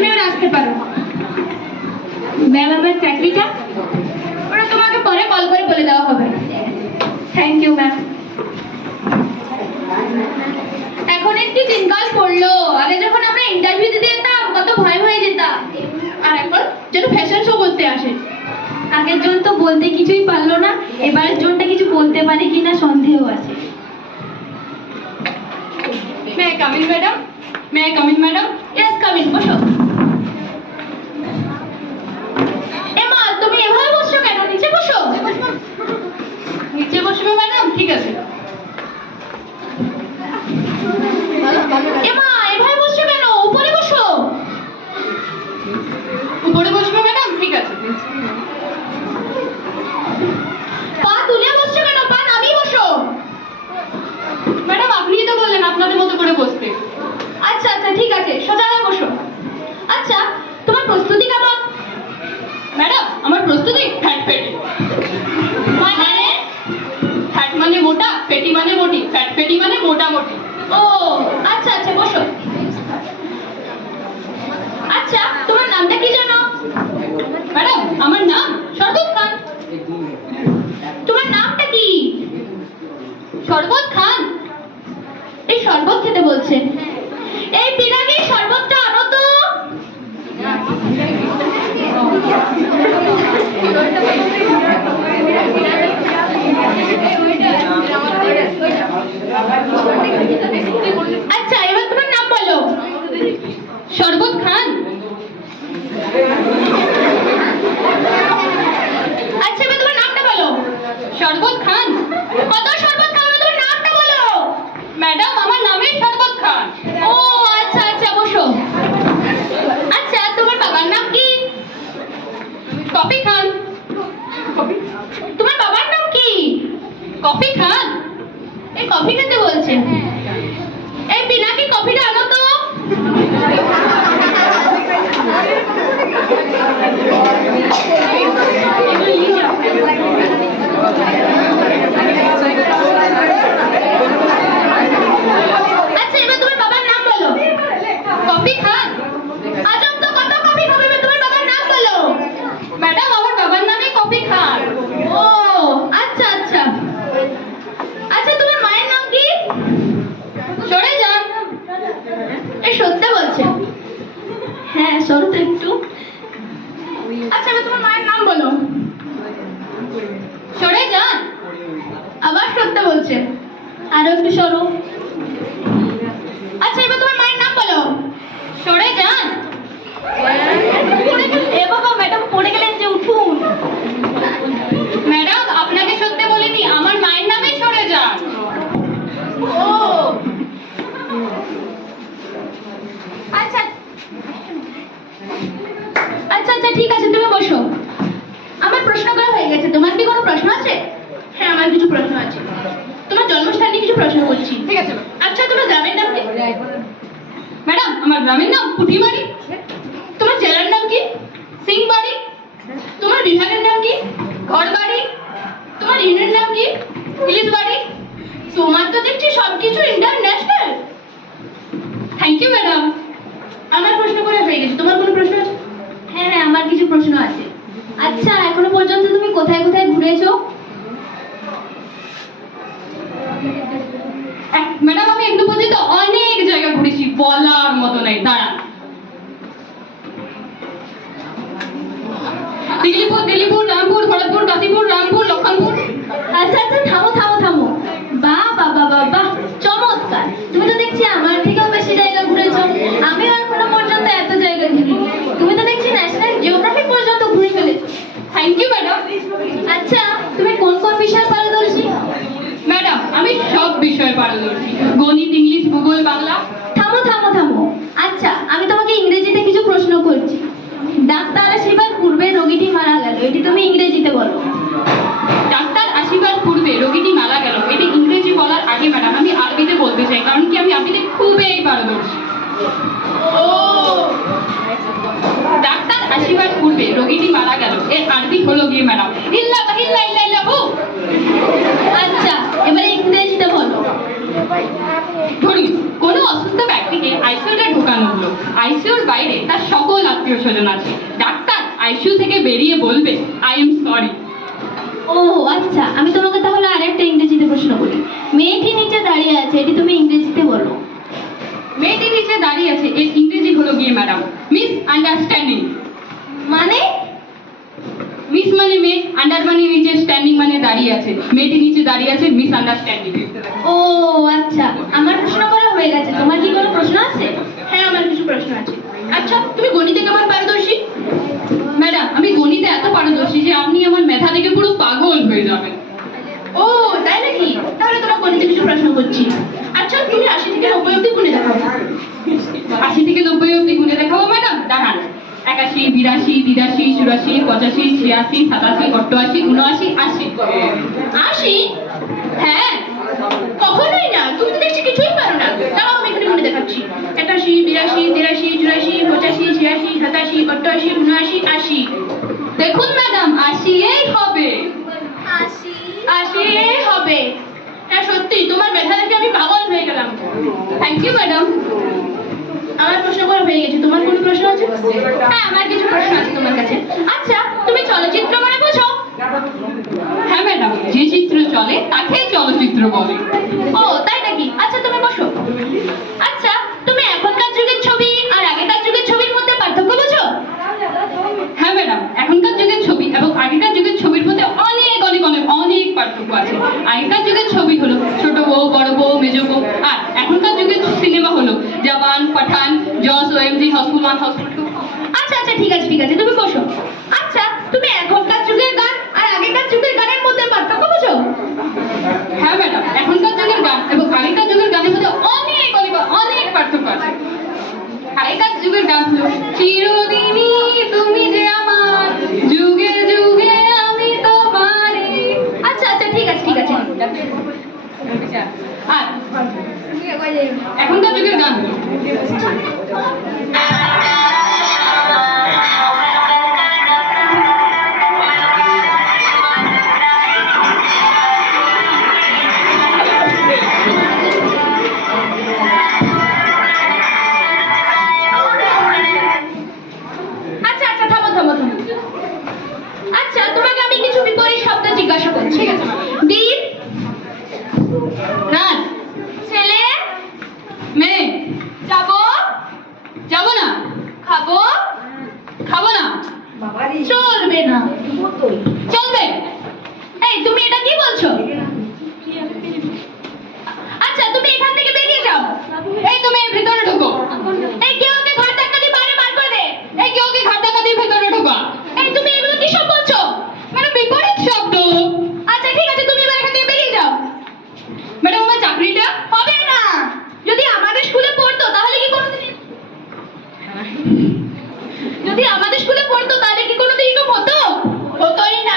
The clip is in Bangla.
তুমি আর আসতে পারো। ম্যাম, আমার চাকরিটা ওরা তোমাকে পরে কল করে বলে দেওয়া হবে। Thank you ma'am. এখন একটু দিনকাল পড়লো। আগে যখন আমরা ইন্টারভিউ দিতে যেতাম কত ভয় হয়ে যেতাম, আর এখন যেন ফ্যাশন শো করতে আসে। আগের জন তো বলতে কিছুই পারলো না, এবারের জনটা কিছু বলতে পারে কিনা সন্দেহ আছে। May I come in madam? May I come in madam? Yes, come in, বসো। এমা, তুমি এভাবে বসছো কেন? নিচে বসো। নিচে বসবে ম্যাডাম? ঠিক আছে। এমা, এভাবে বসছো কেন? উপরে বসো। উপরে বসবে ম্যাডাম? ঠিক আছে। পা তুলে বসছো কেন? পা নামিয়ে বসো। ম্যাডাম, আপনিই তো বললেন আপনাদের মতো করে বসতে। আচ্ছা আচ্ছা, ঠিক আছে, সোজা হয়ে বসো। আচ্ছা, তোমার প্রস্তুতি কেমন? ম্যাডাম, আমার প্রস্তুতি ফ্যাট পেটি। মানে? ফ্যাট মানে মোটা, পেটি মানে মোটি, ফ্যাট পেটি মানে মোটামুটি। ও আচ্ছা আচ্ছা, বসো। আচ্ছা, তোমার নামটা কি জানো? ম্যাডাম, আমার নাম শরবত খান। তোমার নামটা কি? শরবত খান? এই শরবত খেতে বলছে। এই পিনাকি, শরবতটা আনো তো। আচ্ছা, এবার তোমার নাম বলো। শরবত খান? আচ্ছা, এবার তোমার নামটা বলো। শরবত খান? কত শরবত খাবে? তোমার নামটা বলো। ম্যাডাম, আমার নামই শরবত খান। ও আচ্ছা আচ্ছা, বসো। আচ্ছা, তোমার বাবার নাম কি? কফি খান। তোমার বাবার নাম কি? কফি খান? এই কফি খেতে বলছে। এই পিনাকি, কফিটা আনো তো। আচ্ছা, এবার তোমার বাবার নাম বলো। কফি খান? আজব তো, কত কফি খাবে? তোমার বাবার নাম বলো। ম্যাডাম, আমার বাবার নামই কফি খান। ও আচ্ছা আচ্ছা। আচ্ছা, তোমার মায়ের নাম কি? সরে যান। এই সত্যি বলছে? হ্যাঁ, সরো তো একটু। আচ্ছা, এবার তোমার মায়ের নাম বলো। সরে যান। আবার সত্যি বলছে। আরো একটু সরো। আচ্ছা, এবার তোমার মায়ের নাম বলো। সরে যান। এ বাবা, ম্যাডাম পড়ে গেলেন যে, উঠুন। ম্যাডাম, আপনাকে সত্যি বলিনি, আমার মায়ের নামে সরে যান। ও আচ্ছা আচ্ছা আচ্ছা, ঠিক আছে, তুমি বসো। আমার প্রশ্ন করা হয়ে গেছে। তোমার কি কোনো প্রশ্ন আছে? হ্যাঁ, আমার কিছু প্রশ্ন আছে। তোমার জন্মস্থান নিয়ে কিছু প্রশ্ন করছি। ঠিক আছে। আচ্ছা, তোমার গ্রামের নাম কি? ম্যাডাম, আমার গ্রামের নাম পুটিবাড়ি। তোমার জেলার নাম কি? সিংবাড়ি। তোমার বিভাগের নাম কি? ঘরবাড়ি। তোমার ইউনিয়নের নাম কি? পুলিশবাড়ি। তোমার তো দেখছি সবকিছু ইন্টারন্যাশনাল। Thank you madam. আমার প্রশ্ন করা হয়ে গেছে। তোমার কোনো প্রশ্ন আছে? হ্যাঁ হ্যাঁ, আমার কিছু প্রশ্ন আছে। আচ্ছা, এখনো পর্যন্ত তুমি কোথায় কোথায় ঘুরেছো? ম্যাডাম, আমি একটু পর্যন্ত অনেক জায়গা ঘুরেছি, বলার মতো নাই। দাঁড়ান। দিল্লিপুর, রামপুর, খড়গপুর, কাশীপুর, রামপুর, লক্ষণপুর। আচ্ছা আচ্ছা, থামো থামো থামো। বাহ বাহ বাহ বাহ বাহ, চমৎকার। তুমি তো দেখছি আমার থেকেও বেশি জায়গা ঘুরেছো। আমিও এখনো পর্যন্ত এত জায়গা ঘুরি। তুমি তো দেখছি ন্যাশনাল জিওগ্রাফি পর্যন্ত ঘুরে ফেলেছো। Thank you madam. আচ্ছা, তুমি কোন কোন বিষয়ে পারদর্শী? ম্যাডাম, আমি সব বিষয়ে পারদর্শী। গণিত, ইংলিশ, ভূগোল, বাংলা। থামো থামো থামো। আচ্ছা, আমি তোমাকে ইংরেজিতে কিছু প্রশ্ন করছি। ডাক্তার আসিবার পূর্বে রোগীটি মারা গেল, এটি তুমি ইংরেজিতে বলো। ডাক্তার আসিবার পূর্বে রোগীটি মারা গেল, এটি ইংরেজি বলার আগে ম্যাডাম আমি আরবিতে বলতে চাই, কারণ কি আমি আরবিতে খুবই পারদর্শী। ও ডাক্তার আসিবার পূর্বে রোগীটি মারা গেল, এর আরবি হলো গিয়ে ম্যাডাম ইল্লা ইল্লা ইল্লা ইল্লাহু। আচ্ছা, এবারে ইংরেজিতে বলো। ধরুন, কোনো অসুস্থ ব্যক্তিকে আইসিইউতে ঢোকানো হলো। আইসিইউর বাইরে তার সকল আত্মীয় স্বজন আছে। ডাক্তার আইসিইউ থেকে বেরিয়ে বলবে আই এম সরি। ও আচ্ছা, আমি তোমাকে তাহলে আরেকটা ইংরেজিতে প্রশ্ন করি। মেয়েটি নিচে দাঁড়িয়ে আছে, এটি তুমি ইংরেজিতে বলো। মেয়েটি নিচে দাঁড়িয়ে আছে, এর ইংরেজি হলো গিয়ে ম্যাডাম মিস আন্ডারস্ট্যান্ডিং। মানে? মিস মানে মেয়ে, আন্ডার মানে নিচে, স্ট্যান্ডিং মানে দাঁড়িয়ে আছে। মেয়েটি নিচে দাঁড়িয়ে আছে মিস আন্ডারস্ট্যান্ডিং। ও আচ্ছা, আমার প্রশ্ন করা হয়ে গেছে। তোমার কি কোনো প্রশ্ন আছে? হ্যাঁ, আমার কিছু প্রশ্ন আছে। আচ্ছা, তুমি গণিতে কেমন পারদর্শী? ম্যাডাম, আমি গণিতে এত পারদর্শী যে আপনি আমার মেধা দেখে পুরো পাগল হয়ে যাবেন। ও তাই নাকি? তাহলে তোমার গণিতে কিছু প্রশ্ন করছি। আচ্ছা, তুমি 80 থেকে 90 অবধি গুণে দেখাও। 80 থেকে 90 অবধি গুণে দেখাবো ম্যাডাম? দাঁড়ান। 81, 82, 83, 84, 85, 86, 87, 88, 79, 80। 80? হ্যাঁ। কখনোই না, তুমি তো দেখছি কিছুই পারো না। দাঁড়াও, আমি এখানে গুণে দেখাচ্ছি। 81, 82, 83, 84, 85, 86, 87, 88, 79, 80। দেখুন ম্যাডাম, 80 এই হবে। 80 হবে। হ্যাঁ সত্যি, তোমার মেধা দেখে আমি পাগল হয়ে গেলাম। Thank you madam. আমার প্রশ্ন করা হয়ে গেছে। তোমার কোনো প্রশ্ন আছে? হ্যাঁ, আমার কিছু প্রশ্ন আছে তোমার কাছে। আচ্ছা, তুমি চলচ্চিত্র মানে বোঝো? হ্যাঁ ম্যাডাম, যে চিত্র চলে তাকে চলচ্চিত্র বলে। ও তাই নাকি? আচ্ছা, তুমি বসো। আচ্ছা, তুমি এখনকার যুগের ছবি আর আগেকার যুগের ছবির মধ্যে পার্থক্য বোঝো? হ্যাঁ ম্যাডাম, এখনকার যুগের ছবি এবং আগেকার যুগের ছবির মধ্যে অনেক অনেক অনেক অনেক পার্থক্য আছে। আগেকার যুগের ছবি হলো ছোট বউ, বড় বউ, মেজ বউ, আর এখনকার যুগের সিনেমা হলো জওয়ান, পাঠান, জস, ওএমজি, হাউসফুল 1, হাউসফুল 2। আচ্ছা আচ্ছা, ঠিক আছে ঠিক আছে, তুমি বসো। আচ্ছা, তুমি এখনকার যুগের গান আর আগেকার যুগের গানের মধ্যে পার্থক্য বোঝো? হ্যাঁ ম্যাডাম, এখনকার যুগের গান এবং আগেকার যুগের গানের মধ্যে অনেক অনেক অনেক পার্থক্য আছে। আগেকার যুগের গান হলো চিরদিনই তুমি যে আমার, যুগে যুগে আমি তোমারই। আচ্ছা আচ্ছা, ঠিক আছে ঠিক আছে। আর এখনকার যুগের গান হলো আচ্ছা আচ্ছা, থামো থামো থামো। আচ্ছা, তোমাকে আমি কিছু বিপরীত শব্দ জিজ্ঞাসা করছি। ঠিক আছে ম্যাডাম। দিন, রাত, ছেলে, মেয়ে, যাবো, যাবো না, খাবো, খাবো না, চলবে না, চলবে। এই তুমি এটা কি বলছো? আচ্ছা, তুমি এখান থেকে বেরিয়ে যাও। এই তুমি ভিতরে ঢুকো। এই কেউ ওকে ঘর ধাক্কা দিয়ে বাইরে বার করে দে। এই কেউ কি ঘাট টাকা দিয়ে ভেতরে ঢোকা? এই তুমি এগুলো কি সব বলছো? মানে বিপরীত শব্দ। আচ্ছা ঠিক আছে, তুমি এবার এখান থেকে বেরিয়ে যাও। ম্যাডাম, আমার চাকরিটা হবে না। যদি আমাদের স্কুলে পড়তো তাহলে কি কোনোদিন, যদি আমাদের স্কুলে পড়তো তাহলে কি কোনোদিন এরকম হতো? হতোই না।